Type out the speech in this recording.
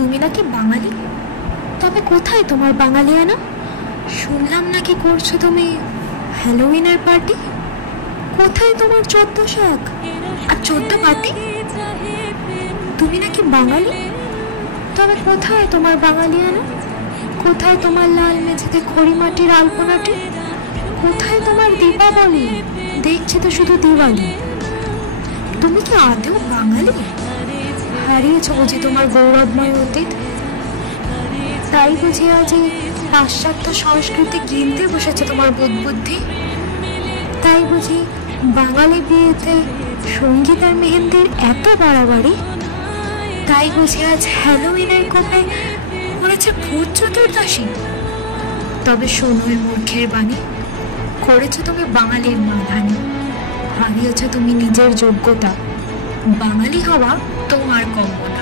তুমি নাকি বাঙালি, তবে কোথায় তোমার বাঙালিয়ানা? শুনলাম নাকি করছো তুমি হ্যালোউইনের পার্টি। কোথায় তোমার 14 শাক আর 14 পার্টি? তুমি নাকি বাঙালি, তবে কোথায় তোমার বাঙালিয়ানা? কোথায় তোমার লাল মেঝেতে খড়িমাটির আলপনাটি? কোথায় তোমার দীপাবলি? দেখছি তো শুধু দিওয়ালি। তুমি কি আদৌ বাঙালি? হারিয়েছ বুঝি তোমার গৌরবময় অতীত? তাই বুঝি আজ পাশ্চাত্য সংস্কৃতি কিনতে বসেছে তোমার বুদ্ধি? তাই বুঝি বাঙালি বিয়েতে সঙ্গীত আর মেহেন্দির এত বাড়াবাড়ি? তাই বুঝি আজ হ্যালোউইনের কোপে করেছে ভূত চতুর্দশী? তবে শোনো মূর্খের বাণী, করেছ তুমি বাঙালির মানহানি, হারিয়েছ তুমি নিজের যোগ্যতা। বাঙালি হওয়া তোমার কম্য না।